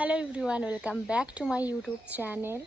Hello everyone, welcome back to my YouTube channel.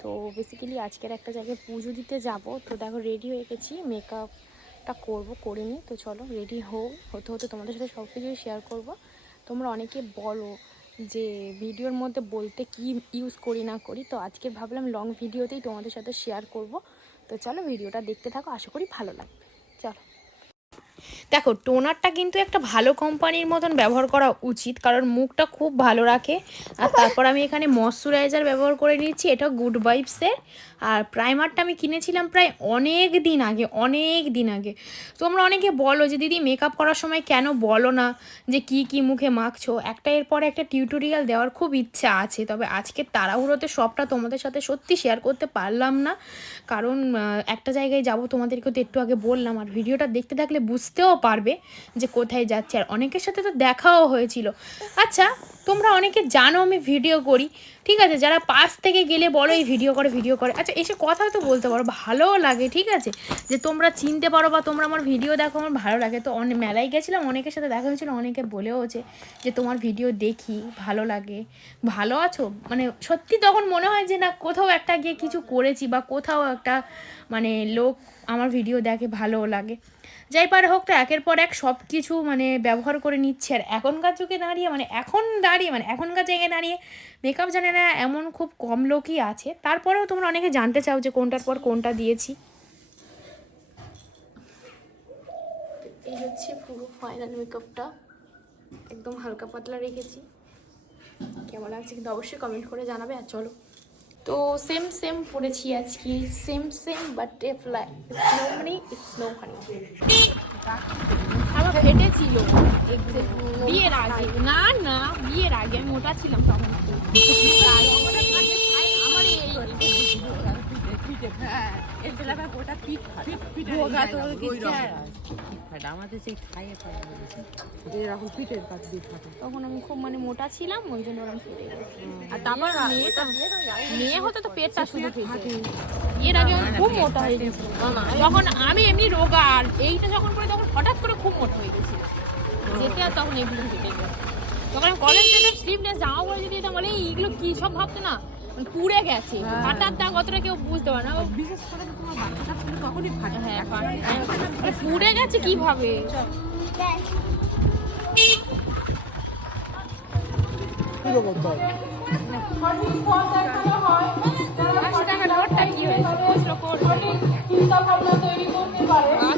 তো basically আজকের একটা জায়গায় পুজো দিতে যাব। তো দেখো রেডি হয়ে গেছি মেকআপটা করব করিনি তো চলো রেডি হোক, হতে হতে তোমাদের সাথে সব কিছুই শেয়ার করব। তোমরা অনেকে বলো যে ভিডিওর মধ্যে বলতে কি ইউজ করি, না করি। তো আজকে ভাবলাম লং ভিডিওতেই তোমাদের সাথে শেয়ার করব। তো চলো ভিডিওটা দেখতে থাকো, আশা করি ভালো চলো দেখো টোনারটা কিন্তু একটা ভালো কোম্পানির মতন ব্যবহার করা উচিত, কারণ মুখটা খুব ভালো রাখে। আর তারপর আমি এখানে ময়শ্চারাইজার ব্যবহার করে নিচ্ছি এটা গুড ভাইবসের আর প্রাইমারটা আমি কিনেছিলাম প্রায় অনেক দিন আগে, অনেক দিন আগে। তোমরা অনেকে বলো যে, দিদি মেকআপ করার সময় কেন বলো না যে, কি কি মুখে মাখছো? একটা এরপরে একটা টিউটোরিয়াল দেওয়ার খুব ইচ্ছা আছে, তবে আজকে তাড়াহুড়োতে সবটা তোমাদের সাথে সত্যি শেয়ার করতে পারলাম না। কারণ একটা জায়গায় যাব তোমাদেরকে তো একটু আগে বললাম, আর ভিডিওটা দেখতে থাকলে বুঝতেও পারবে যে কোথায় যাচ্ছে। আর অনেকের সাথে তো দেখাও হয়েছিল। আচ্ছা তোমরা অনেকে জানো আমি ভিডিও করি, ঠিক আছে? যারা পাশ থেকে গেলে বলো এই ভিডিও করে ভিডিও করে। আচ্ছা এসে কথা তো বলতে পারো, ভালোও লাগে, ঠিক আছে? যে তোমরা চিনতে পারো বা তোমরা আমার ভিডিও দেখো, আমার ভালো লাগে। তো অনেক মেলায় গেছিলাম, অনেকের সাথে দেখা হয়েছিল, অনেকে বলেওছে যে তোমার ভিডিও দেখি, ভালো লাগে। ভালো আছো? মানে সত্যি তখন মনে হয় যে না, কোথাও একটা গিয়ে কিছু করেছি বা কোথাও একটা মানে লোক আমার ভিডিও দেখে, ভালোও লাগে। যাই পারে হোক তো একের পর এক সব কিছু মানে ব্যবহার করে নিচ্ছে। আর এখনকার যুগে দাঁড়িয়ে মানে এখন দাঁড়িয়ে মানে এখনকার জায়গায় দাঁড়িয়ে মেকআপ জানে না এমন খুব কম লোকই আছে। তারপরেও তোমরা অনেকে জানতে চাও যে কোনটার পর কোনটা দিয়েছি। এই হচ্ছে পুরো ফাইনাল মেকআপটা একদম হালকা পাতলা রেখেছি। কেমন লাগছে কিন্তু অবশ্যই কমেন্ট করে জানাবে। আর চলো। তো সেম সেম পড়েছি আজকে same same but fly snow মানে স্নো হানি আমার ফেটেছিল বিয়ের আগে। না না বিয়ের আগে আমি মোটা ছিলাম তখন। আমার এই আমাদের সেই খাইয়ে খাওয়া এরকম পিঠের কাজ দিয়ে থাকে তখন আমি খুব মানে মোটা ছিলাম ওই জন্য ওরকম ফেটে আর তারপর মেয়েটা মেয়ে হতে তো পেটটা শুধু ফেটে। এর আগে আমি খুব মোটা হয়ে গেছি যখন আমি এমনি রোগা আর এইটা যখন করে তখন হঠাৎ করে খুব মোটা হয়ে গেছি। যেতে আর তখন এগুলো ফেটে গেছে। তখন কলেজ যেতাম জামা পরে যদি দিতাম বলে এইগুলো কি সব ভাবতো না? পুড়ে গেছে। দাগ অতটা কেউ বুঝতে পারে না। বিশেষ করে তোমার বাচ্চাটা তখনই ফাটে হ্যাঁ মানে পুড়ে গেছে কীভাবে?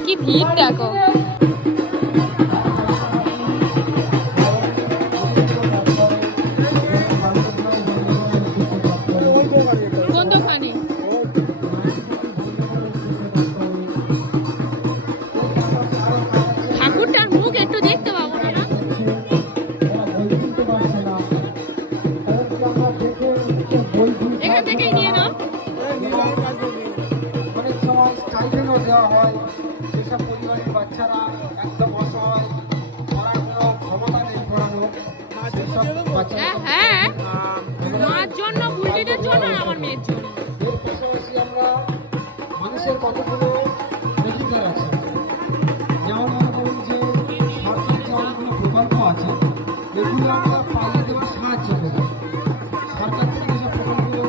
কি ভিড় দেখো। এগুলো আমরা দেওয়ার সাহায্য করি সরকার থেকে যেসব প্রকল্পগুলো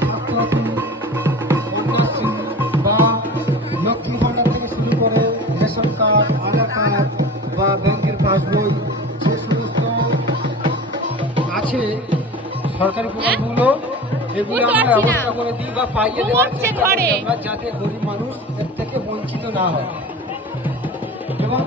স্বাস্থ্যসাথী কন্যাশ্রী বা লক্ষ্মী ভাণ্ডার থেকে শুরু করে রেশন কার্ড আধার কার্ড বা ব্যাংকের পাসবই যে সমস্ত আছে সরকারি প্রকল্পগুলো এগুলো আমরা ব্যবস্থা করে দিই বা পাইয়ে দেওয়ার চেষ্টা করি আমরা যাতে গরিব মানুষ এর থেকে বঞ্চিত না হয়। এবং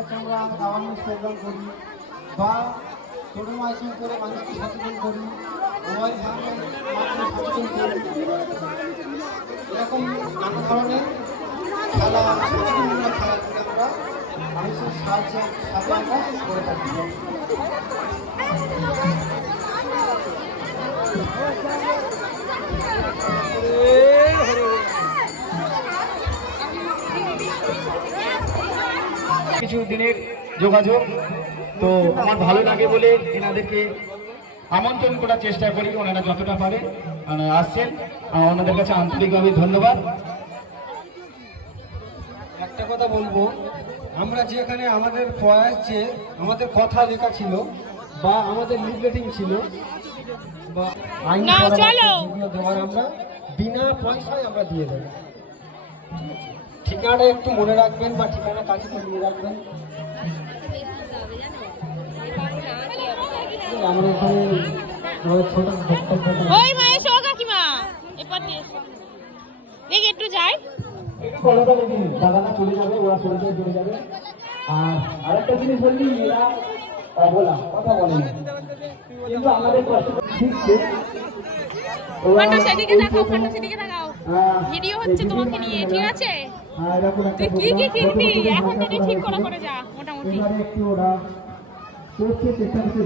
আছে আমরা অ্যাওয়ারনেস প্রোগ্রাম করি বা ছোটো মাইকিং করে মানুষকে সচেতন করি সচেতন করি। এরকম নানা ধরনের খেলা সচেতনমূলক খেলাগুলি আমরা মানুষের সাহায্যে সাথে করে থাকি। কিছু দিনের যোগাযোগ। তো আমার ভালো লাগে বলে এনাদেরকে আমন্ত্রণ করার চেষ্টা করি ওনারা যতটা পারে ওনারা আসছেন। ওনাদের কাছে আন্তরিকভাবে ধন্যবাদ। একটা কথা বলব আমরা যেখানে আমাদের প্রয়াস যে আমাদের কথা লেখা ছিল বা আমাদের লিফলেটিং ছিল বা আইন দেওয়ার আমরা বিনা পয়সায় আমরা দিয়ে দেবো। ঠিকানা একটু মনে রাখবেন বা ঠিকানা কাছে করে নিয়ে রাখবেন। আমরা এখানে ছোট ওই মা এসো কাকিমা এরপর দিয়ে। দেখি একটু যাই। কথাটা দেখি দাদারা চলে যাবে ওরা পরিচয় চলে যাবে। আর আরেকটা জিনিস বললি এরা অবলা কথা বলে না। কিন্তু আমাদের কষ্ট শিখছে ওরা সেদিকে তাকাও প্রথম, সেদিকে তাকাও। ভিডিও হচ্ছে তোমাকে নিয়ে ঠিক আছে? তুই কি কি কিনবি এখন থেকে ঠিক করা করে করে যা মোটামুটি। একটু ওরা করছে চেষ্টা করছে।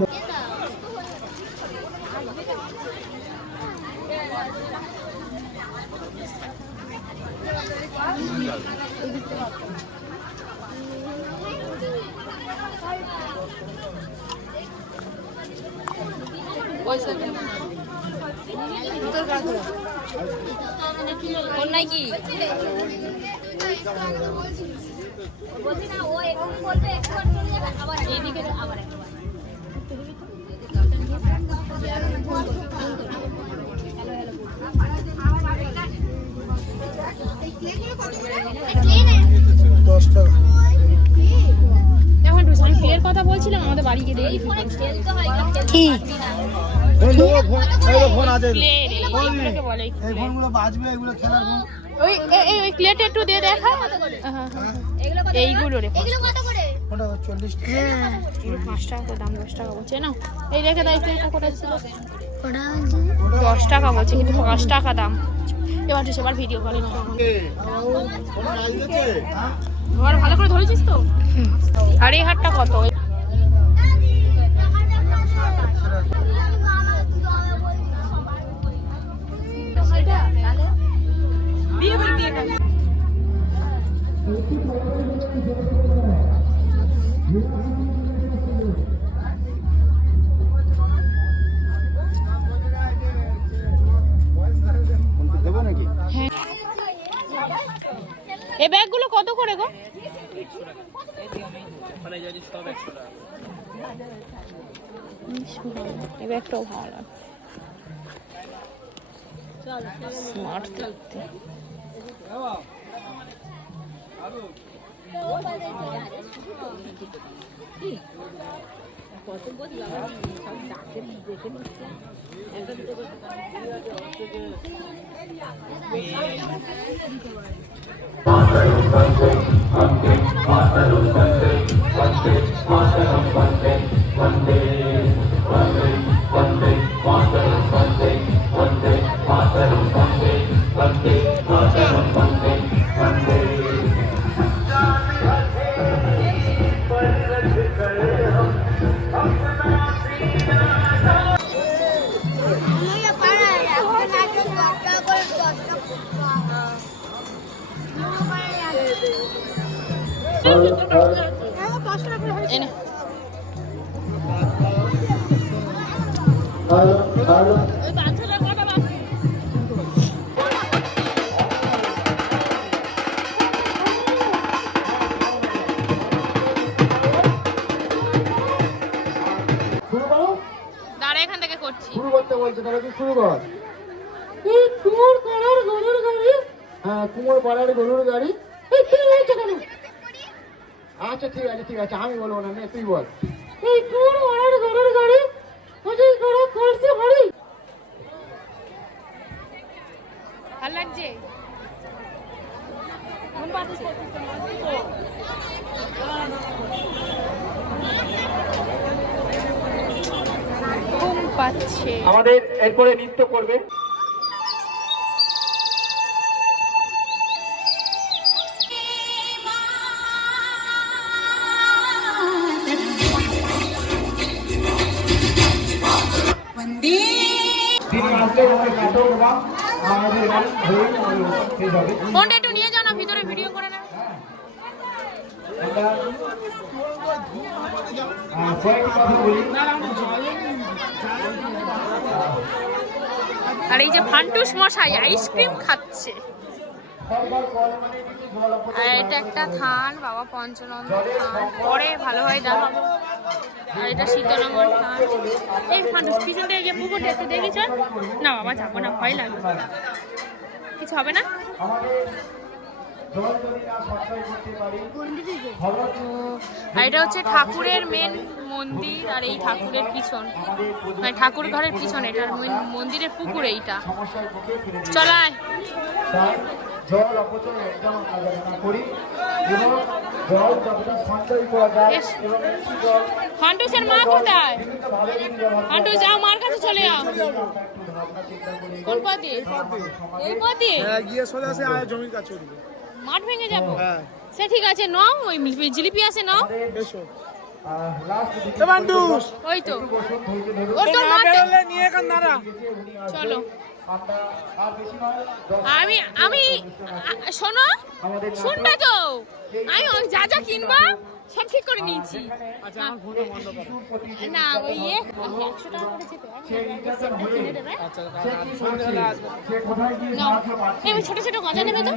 অন্যায় কি বলছি না ও একটু বলবে একটু চলে যাবে আবার এইদিকে আবার একবার এখন আমি কথা বলছিলাম আমাদের বাড়ি গিয়ে দেখি ফোনে হয় কি? ফোন আছে। এগুলোকে বলে এই ফোনগুলো বাজবে এগুলো খেলার ফোন। ওই এই ওই প্লেট একটু দিয়ে দেখা। হ্যাঁ, হ্যাঁ। কত এইগুলো রে হ্যাঁ পাঁচ টাকা করে দাম দশ টাকা বলছে না? এই প্লেটটা কোথায় ছিল দশ টাকা বলছে কিন্তু পাঁচ টাকা দাম। এবার তো সেবার ভিডিও কলে এবার ভালো করে ধরেছিস তো? আর এই হাটটা কত? এই ব্যাগগুলো কত করে গো? এই ব্যাগটাও ভালো লাগে স্মার্ট দেখতে এনে বলছে তাহলে তুই শুরু কর। কুমোর করার গরুর গাড়ি? হ্যাঁ কুমোর পাড়ার গরুর গাড়ি। এই কি হয়েছে কেন আচ্ছা ঠিক আছে ঠিক আছে আমি বলব না নে, তুই বল। এই কুমোর পাড়ার গরুর গাড়ি? ওই করা করছে ভালো লাগছে? ঘুম পাচ্ছে। আমাদের এরপরে নৃত্য করবে। আর এই যে ফান্টুস মশাই আইসক্রিম খাচ্ছে। আর এটা একটা থান, বাবা পঞ্চনন্দ পরে ভালোভাবে দেখাবো। আর এটা শীতলঙ্গর থান। এই ফান্টুস, পিছনটা দেখেছ না বাবা, যাব না, ভয় লাগবে। কিছু হবে না? জল যদি না সঞ্চয় করতে পারি আর এটা হচ্ছে ঠাকুরের মেন মন্দির আর এই ঠাকুরের পিছন। মানে ঠাকুর ঘরের পিছনে এটা মন্দিরের পুকুর এইটা। চলায় জল অপচয় একদম আমরা না করি এবং জল যতটা সঞ্চয় করা যায় এবং জল ফান্টুসের মা কোথায়? যাও মার কাছে চলে যাও। কোন পথে? এই পথে। হ্যাঁ গিয়ে সোজা জমির কাছে মাঠ ভেঙে যাব? হ্যাঁ। সে ঠিক আছে নাও ওই জিলিপি আছে নাও। ওই তো। ওর তো না নিয়ে এখান দাঁড়া। চলো। আমি আমি শোনো শুনবে তো? আমি যা যা কিনবো সব ঠিক করে নিয়েছি। আচ্ছা না ওই ইয়ে একশো টাকা করে যেতে হয়ে আচ্ছা? এই ছোট ছোট গজা নেবে তো?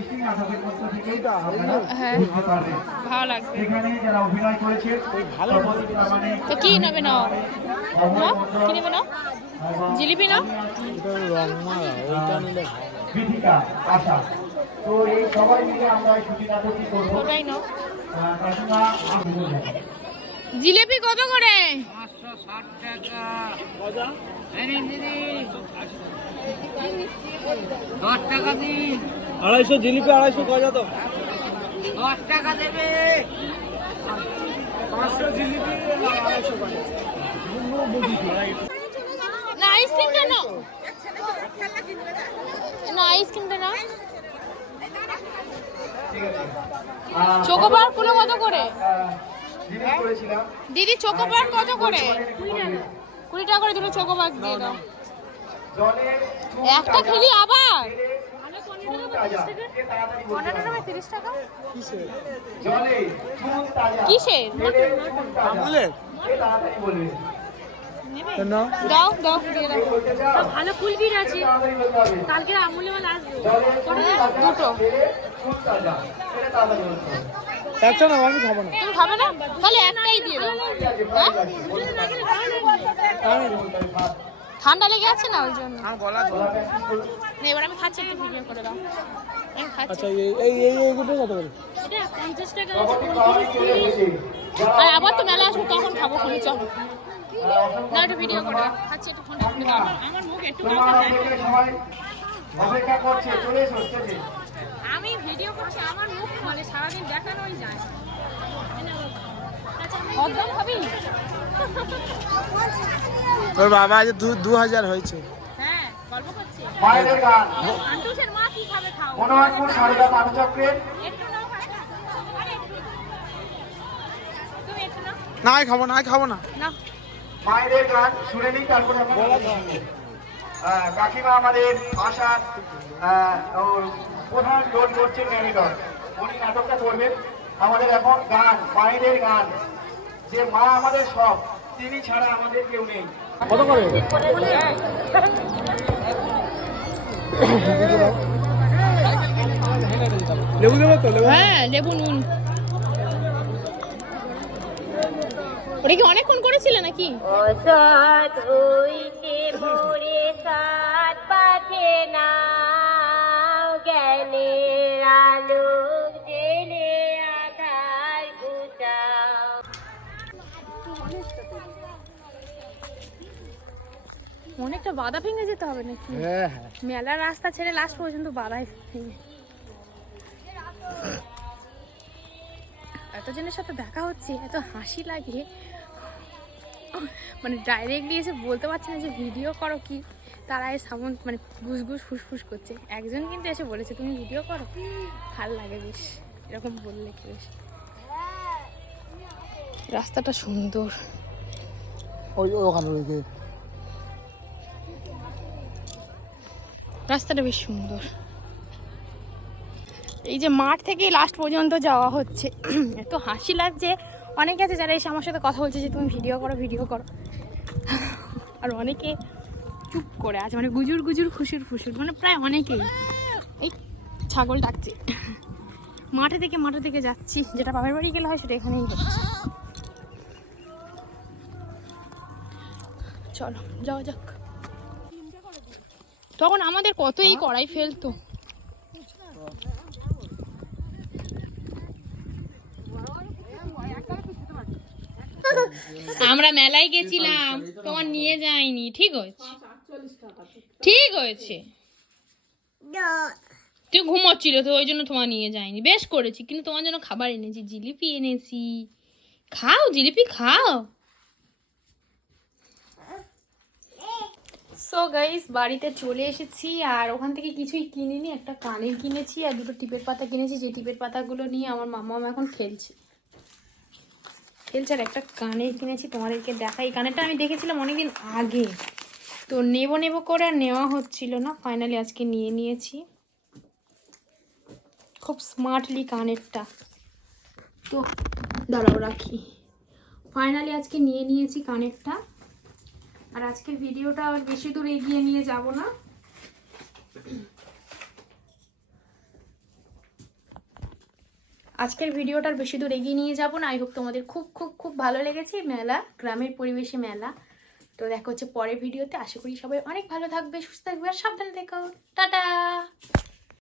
হ্যাঁ। ভালো লাগবে। এখানে যারা অভিনয় করেছে সকলকে তার তো কি নেবে নাও? কি নেবে নাও? জিলিপি নাও? বিধিকা তো এই সবাই মিলে আমরা এই ছুটি করব ওটাই নাও। জিলিপি কত করে? আড়াইশো জিলিপি আড়াইশো গজা তো পাঁচশো জিলিপি আড়াইশো না আইসক্রিমটা না আইসক্রিমটা আহ, চোকোবারগুলো কত করে? করেছিলাম দিদি চোকোবার কত করে? কুড়ি টাকা করে দুটো চোকোবার দিয়ে দাও। একটা খেলি আবার? কিসের? দাও দাও দাও? ভালো আছে বলতে হবে। কালকে আমুলে মাল আসবে। দুটো। একটা না আমি খাব না। তুমি খাবে না? তাহলে একটাই দিয়ে দাও। আছে, হবে। ঠান্ডা লেগে আছে না ওই জন্য? না, এবার আমি খাচ্ছি একটু ভিডিও করে দাও। আচ্ছা এই এই এইগুলো কত করে? এটা টাকা আর আবার তো মেলা আসবে তখন খাব খালি চল। না একটু ভিডিও করে। খাচ্ছি একটু ফোনটা আমার- আমার মুখ একটু তোমার অপেক্ষায় সবাই অপেক্ষা করছে চলে এসো আমি ভিডিও করছি আমার মুখ মানে সারাদিন দেখানোই যায় একদম খাবি তোর বাবা আজ দু হাজার হয়েছে। হ্যাঁ গল্প করছি। আন্টুসের মা কি খাবে খাও। মনোহরপুর সারদা পাঠচক্রের একটু নাও আরে একটু। তুমি একটু নাও। না খাব না খাব না। নাও মায়েদের গান শুনে নিই তারপরে কাকিমা আমাদের আশার প্রধান রোল করছেন ম্যানেজার। উনি নাটকটা করবেন। আমাদের এখন গান মায়েদের গান। যে মা আমাদের সব তিনি ছাড়া আমাদের কেউ নেই। কত করে? লেবু দেবে তো? লেবু হ্যাঁ লেবু নুন। ওটা কি অনেকক্ষণ করেছিলে নাকি? অসৎ হইতে মোরে সাত পাথে না জ্ঞানের আলোক জেলে আধার ঘুচাও। অনেকটা বাধা ভেঙে যেতে হবে নাকি? হ্যাঁ হ্যাঁ। মেলার রাস্তা ছেড়ে লাস্ট পর্যন্ত বাধাই ভেঙে। এতজনের সাথে দেখা হচ্ছে এত হাসি লাগে। মানে ডাইরেক্টলি এসে বলতে পারছে না যে ভিডিও করো কি? তারা এ সামন মানে গুসগুস ফুসফুস করছে। একজন কিন্তু এসে বলেছে তুমি ভিডিও করো? ভালো লাগে বেশ এরকম বললে কি বেশ। রাস্তাটা সুন্দর। ওই ওখানে রাস্তাটা বেশ সুন্দর। এই যে মাঠ থেকে লাস্ট পর্যন্ত যাওয়া হচ্ছে। এত হাসি লাগছে। অনেকে আছে যারা এসে আমার সাথে কথা বলছে যে, তুমি ভিডিও করো ভিডিও করো। আর অনেকে চুপ করে আছে মানে গুজুর গুজুর, খুশুর ফুসুর মানে প্রায় অনেকেই। এই ছাগল ডাকছে। মাঠে থেকে মাঠে থেকে যাচ্ছি। যেটা বাবার বাড়ি গেলে হয়, সেটা এখানেই হচ্ছে। চলো, যাওয়া যাক। তখন আমাদের কত এই কড়াই ফেলতো? আমরা মেলায় গেছিলাম, তোমার নিয়ে যাইনি, ঠিক হয়েছে। ঠিক হয়েছে। তুই ঘুমোচ্ছিল, তো ওই জন্য তোমার নিয়ে যাইনি। বেশ করেছি, কিন্তু তোমার জন্য খাবার এনেছি, জিলিপি এনেছি। খাও, জিলিপি খাও। সো গাইস বাড়িতে চলে এসেছি, আর ওখান থেকে কিছুই কিনিনি, একটা কানের কিনেছি, আর দুটো টিপের পাতা কিনেছি, যে টিপের পাতাগুলো নিয়ে আমার মামা এখন খেলছে। আর একটা কানের কিনেছি তোমাদেরকে দেখা এই কানেরটা আমি দেখেছিলাম অনেকদিন আগে। তো নেব নেব করে আর নেওয়া হচ্ছিল না। ফাইনালি আজকে নিয়ে নিয়েছি। খুব স্মার্টলি কানেরটা। তো দাঁড়াও রাখি। ফাইনালি আজকে নিয়ে নিয়েছি কানেরটা। আর আজকের ভিডিওটা বেশি দূর এগিয়ে নিয়ে যাব না। আজকের ভিডিওটার বেশি দূর এগিয়ে নিয়ে যাব না। আই হোপ তোমাদের খুব খুব খুব ভালো লেগেছে মেলা, গ্রামের পরিবেশে মেলা। তো দেখা হচ্ছে পরের ভিডিওতে। আশা করি সবাই অনেক ভালো থাকবে, সুস্থ থাকবে, আর সাবধানে দেখো টাটা!